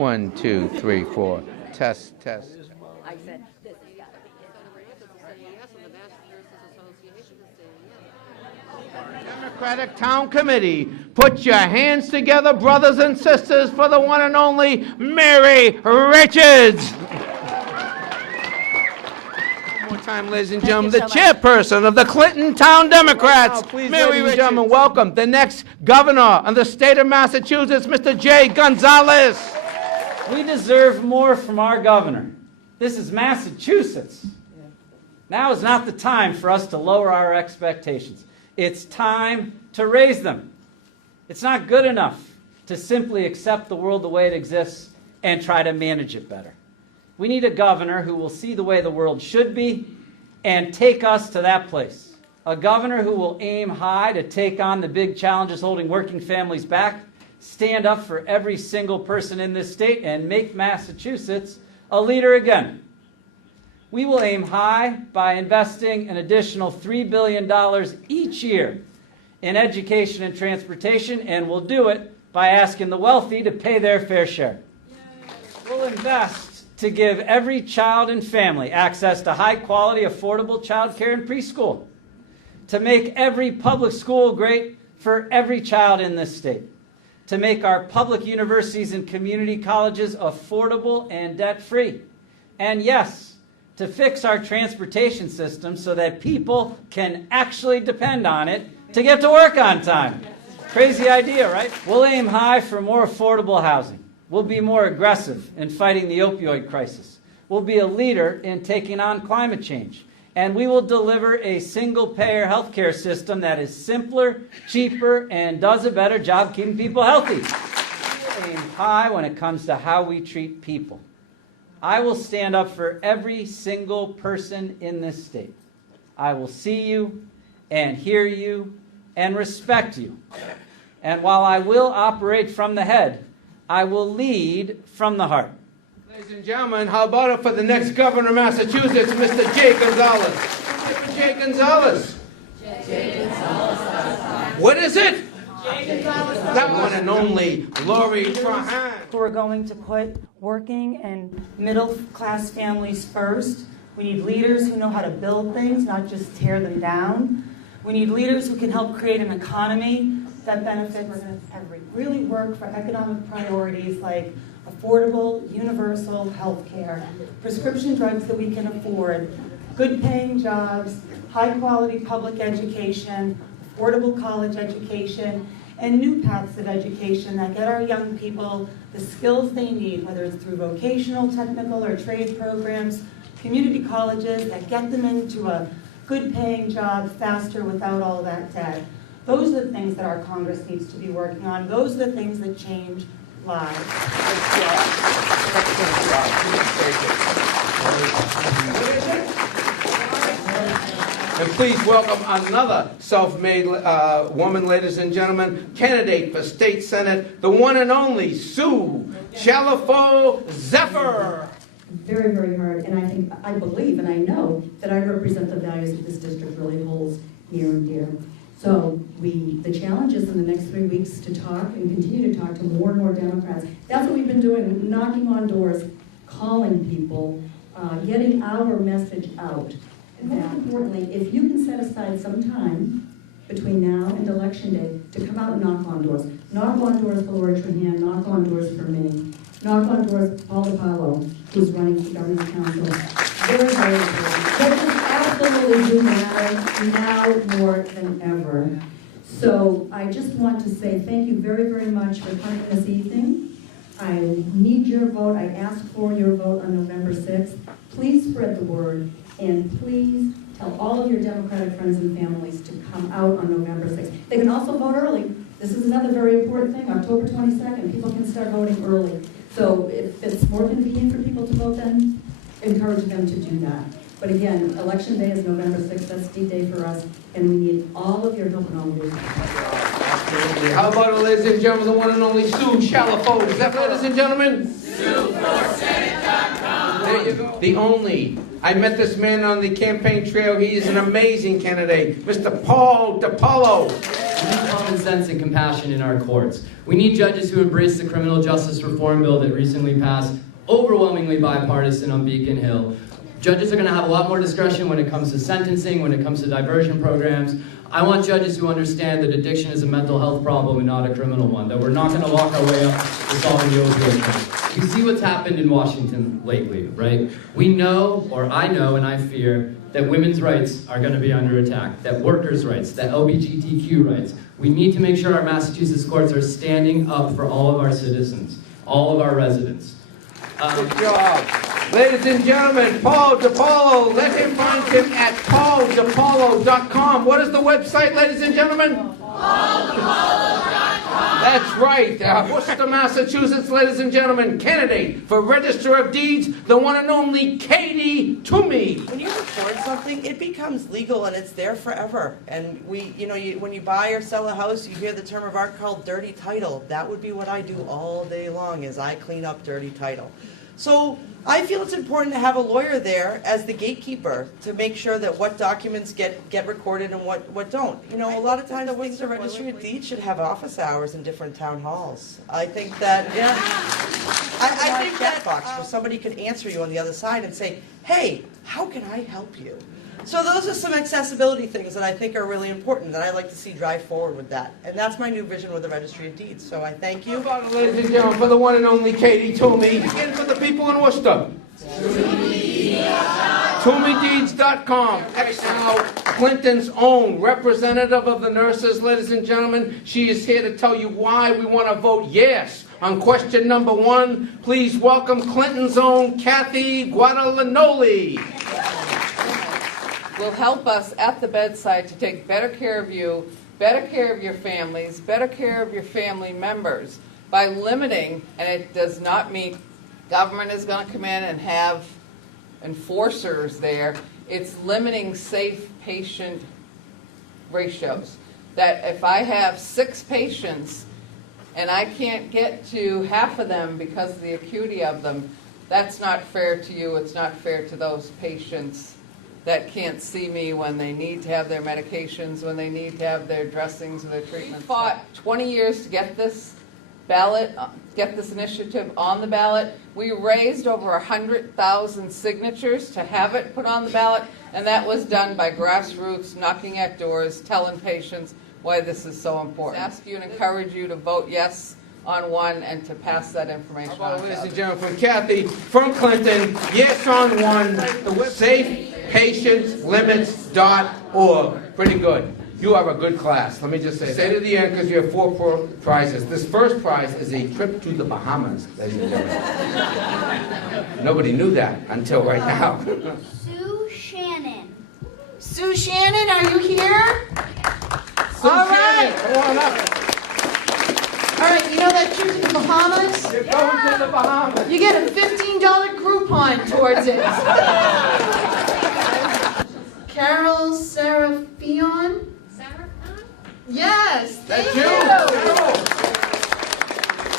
1, 2, 3, 4. Test, test. I said, this has got to be it. Democratic Town Committee, put your hands together, brothers and sisters, for the one and only Mary Richards. One more time, ladies and gentlemen, the chairperson of the Clinton Town Democrats. Please, Mary Richards. Gentlemen, welcome the next governor of the state of Massachusetts, Mr. Jay Gonzalez. We deserve more from our governor. This is Massachusetts. Now is not the time for us to lower our expectations. It's time to raise them. It's not good enough to simply accept the world the way it exists and try to manage it better. We need a governor who will see the way the world should be and take us to that place. A governor who will aim high to take on the big challenges holding working families back, stand up for every single person in this state, and make Massachusetts a leader again. We will aim high by investing an additional $3 billion each year in education and transportation, and we'll do it by asking the wealthy to pay their fair share. We'll invest to give every child and family access to high-quality, affordable child care and preschool, to make every public school great for every child in this state, to make our public universities and community colleges affordable and debt-free, and yes, to fix our transportation system so that people can actually depend on it to get to work on time. Crazy idea, right? We'll aim high for more affordable housing. We'll be more aggressive in fighting the opioid crisis. We'll be a leader in taking on climate change. And we will deliver a single-payer healthcare system that is simpler, cheaper, and does a better job keeping people healthy. We will aim high when it comes to how we treat people. I will stand up for every single person in this state. I will see you and hear you and respect you. And while I will operate from the head, I will lead from the heart. Ladies and gentlemen, how about it for the next governor of Massachusetts, Mr. Jay Gonzalez? Mr. Jay Gonzalez. Jay Gonzalez. What is it? Jay Gonzalez. That one and only Lori Trahan. Who are going to put working and middle-class families first. We need leaders who know how to build things, not just tear them down. We need leaders who can help create an economy that benefits really work for economic priorities like affordable, universal health care, prescription drugs that we can afford, good-paying jobs, high-quality public education, affordable college education, and new paths of education that get our young people the skills they need, whether it's through vocational, technical, or trade programs, community colleges that get them into a good-paying job faster without all that debt. Those are the things that our Congress needs to be working on. Those are the things that change lives. And please welcome another self-made woman, ladies and gentlemen, candidate for state senate, the one and only Sue Chalifoux-Zephir. Very, very hard, and I believe, and I know that I represent the values that this district really holds near and dear. So the challenge is in the next 3 weeks to talk and continue to talk to more and more Democrats. That's what we've been doing, knocking on doors, calling people, getting our message out. And most importantly, if you can set aside some time between now and Election Day to come out and knock on doors. Knock on doors for Lori Trahan, knock on doors for me. Knock on doors for Paul DiPaolo, who's running for Governor's Council. Very, very important. This is absolutely do now more than ever. So I just want to say thank you very, very much for coming this evening. I need your vote. I ask for your vote on November 6th. Please spread the word, and please tell all of your Democratic friends and families to come out on November 6th. They can also vote early. This is another very important thing. October 22nd, people can start voting early. So if it's more convenient for people to vote then, encourage them to do that. But again, Election Day is November 6th. That's D-Day for us, and we need all of your help and all of your support. How about it, ladies and gentlemen, the one and only Sue Chalifoux-Zephir, ladies and gentlemen? SueForSenate.com. There you go. The only. I met this man on the campaign trail. He is an amazing candidate, Mr. Paul DiPaolo. We need common sense and compassion in our courts. We need judges who embrace the criminal justice reform bill that recently passed, overwhelmingly bipartisan on Beacon Hill. Judges are going to have a lot more discretion when it comes to sentencing, when it comes to diversion programs. I want judges who understand that addiction is a mental health problem and not a criminal one, that we're not going to walk our way up to solving the opioid crisis. You see what's happened in Washington lately, right? We know, or I know and I fear, that women's rights are going to be under attack, that workers' rights, that LGBTQ rights. We need to make sure our Massachusetts courts are standing up for all of our citizens, all of our residents. Good job. Ladies and gentlemen, Paul DiPaolo. Let him find him at pauldipaulo.com. What is the website, ladies and gentlemen? pauldipaulo.com. That's right. Worcester, Massachusetts, ladies and gentlemen, candidate for Register of Deeds, the one and only Katie Toomey. When you record something, it becomes legal and it's there forever. And when you buy or sell a house, you hear the term of art called dirty title. That would be what I do all day long, is I clean up dirty title. So I feel it's important to have a lawyer there as the gatekeeper to make sure that what documents get recorded and what don't. You know, a lot of times things the Registry of Deeds should have office hours in different town halls. I think that, yeah, I think that box where somebody could answer you on the other side and say, hey, how can I help you? So those are some accessibility things that I think are really important that I'd like to see drive forward with that. And that's my new vision with the Registry of Deeds. So I thank you. How about it, ladies and gentlemen, for the one and only Katie Toomey. Again, for the people in Worcester. ToomeyDeeds.com. Now, Clinton's own representative of the nurses, ladies and gentlemen. She is here to tell you why we want to vote yes on question number 1. Please welcome Clinton's own Kathy Guadalinoli. Will help us at the bedside to take better care of you, better care of your families, better care of your family members by limiting, and it does not mean government is going to come in and have enforcers there. It's limiting safe patient ratios. That if I have 6 patients and I can't get to half of them because of the acuity of them, that's not fair to you. It's not fair to those patients that can't see me when they need to have their medications, when they need to have their dressings or their treatments. We fought 20 years to get this ballot, get this initiative on the ballot. We raised over 100,000 signatures to have it put on the ballot, and that was done by grassroots, knocking at doors, telling patients why this is so important. I ask you and encourage you to vote yes on 1 and to pass that information on. Ladies and gentlemen, from Kathy, from Clinton, yes on 1, safepatientslimits.org. Pretty good. You have a good class. Let me just say to the end, because you have 4 prizes. This first prize is a trip to the Bahamas, ladies and gentlemen. Nobody knew that until right now. Sue Shannon. Sue Shannon, are you here? All right. Come on up. All right, you know that trip to the Bahamas? You're going to the Bahamas. You get a $15 Groupon towards it. Carol Serafion? Yes, thank That's you. Carol.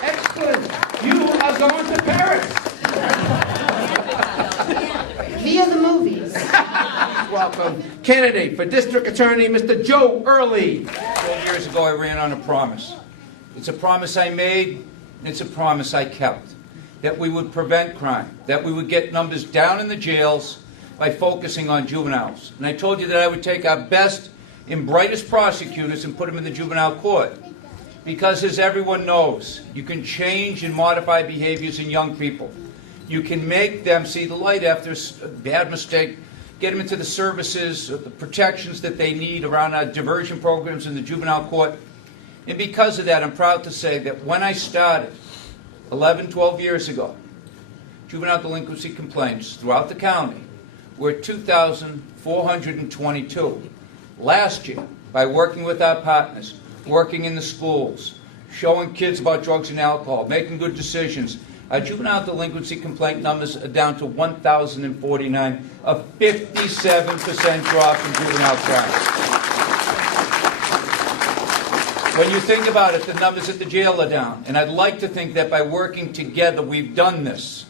Excellent. You are going to Paris. Via the movies. Welcome. Candidate for District Attorney, Mr. Joe Early. 12 years ago, I ran on a promise. It's a promise I made, and it's a promise I kept. That we would prevent crime, that we would get numbers down in the jails by focusing on juveniles. And I told you that I would take our best and brightest prosecutors and put them in the juvenile court. Because as everyone knows, you can change and modify behaviors in young people. You can make them see the light after a bad mistake, get them into the services, the protections that they need around our diversion programs in the juvenile court. And because of that, I'm proud to say that when I started 11, 12 years ago, juvenile delinquency complaints throughout the county were 2,422. Last year, by working with our partners, working in the schools, showing kids about drugs and alcohol, making good decisions, our juvenile delinquency complaint numbers are down to 1,049, a 57% drop in juvenile crime. When you think about it, the numbers at the jail are down. And I'd like to think that by working together, we've done this.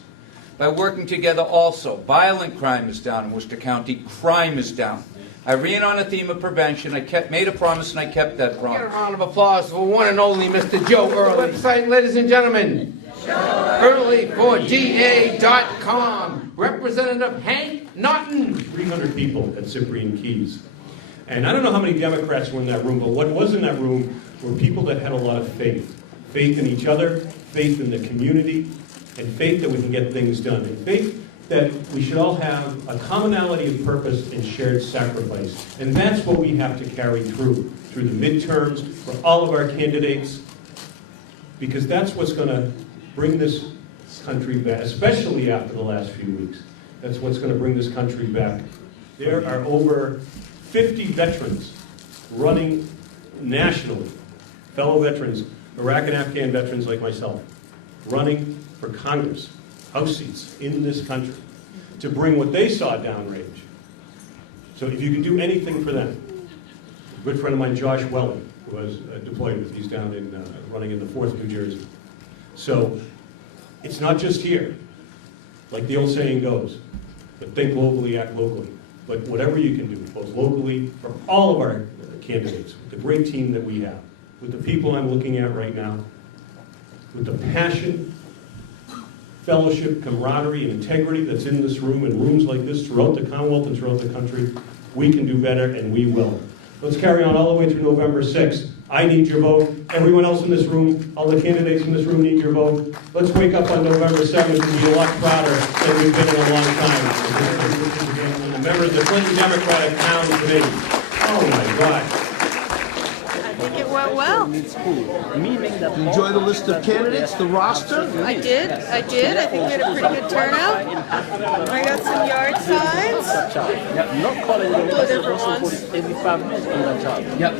By working together also, violent crime is down in Worcester County, crime is down. I ran on a theme of prevention. I made a promise, and I kept that Get a promise. round of applause for one and only Mr. Joe Early. Website, ladies and gentlemen. Early4DA.com. Representative Hank Naughton. 300 people at Cyprian Keys. And I don't know how many Democrats were in that room, but what was in that room were people that had a lot of faith. Faith in each other, faith in the community, and faith that we can get things done. And faith that we should all have a commonality of purpose and shared sacrifice. And that's what we have to carry through the midterms, for all of our candidates, because that's what's going to bring this country back, especially after the last few weeks. That's what's going to bring this country back. There are over 50 veterans running nationally, fellow veterans, Iraq and Afghan veterans like myself, running for Congress, House seats in this country, to bring what they saw downrange. So if you can do anything for them, a good friend of mine, Josh Welling, who was deployed with, he's down in, running in the 4th New Jersey. So it's not just here, like the old saying goes, but think globally, act locally. But whatever you can do, both locally, for all of our candidates, with the great team that we have, with the people I'm looking at right now, with the passion, fellowship, camaraderie, and integrity that's in this room and rooms like this throughout the Commonwealth and throughout the country, we can do better, and we will. Let's carry on all the way through November 6th. I need your vote. Everyone else in this room, all the candidates in this room need your vote. Let's wake up on November 7th and be a lot prouder than we've been in a long time. The members of the Clinton Democratic Town Committee. Oh my God. I think it went well. Enjoy the list of candidates, the roster? I did. I think we had a pretty good turnout. I got some yard signs. Couple of different ones. Yep.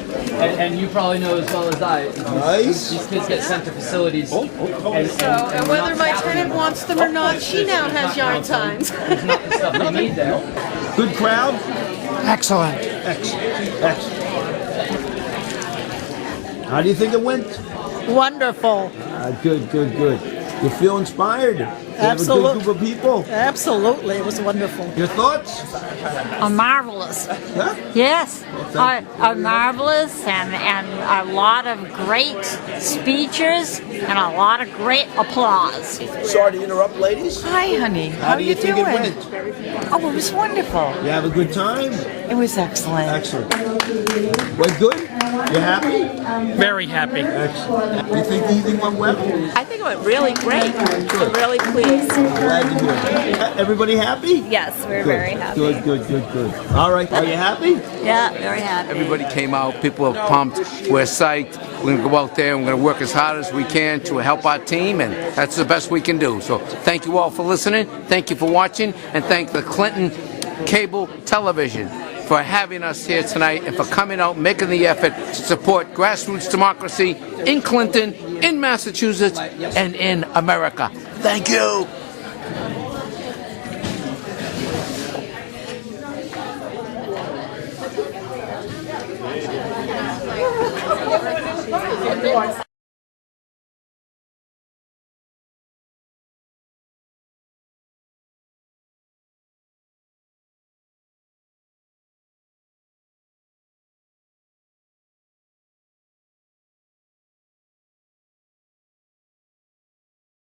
And you probably know as well as I. Nice. These kids get sent to facilities. And whether my tenant wants them or not, she now has yard signs. There's not the stuff they need there. Good crowd? Excellent. Excellent. How do you think it went? Wonderful. Good. You feel inspired? You have a good group of people? Absolutely. It was wonderful. Your thoughts? Marvelous. Yeah? Yes, marvelous, and a lot of great speeches and a lot of great applause. Sorry to interrupt, ladies. Hi, honey. How do you think it went? Oh, it was wonderful. You have a good time? It was excellent. Excellent. Went good? You happy? Very happy. Excellent. You think anything went well? I think it went really great. I'm really pleased. Glad to hear it. Everybody happy? Yes, we're Good. very happy. Good. All right. Are you happy? Yeah, very happy. Everybody came out. People are pumped. We're psyched. We're going to go out there and we're going to work as hard as we can to help our team, and that's the best we can do. So thank you all for listening. Thank you for watching, and thank the Clinton Cable Television for having us here tonight and for coming out, making the effort to support grassroots democracy in Clinton, in Massachusetts, and in America. Thank you.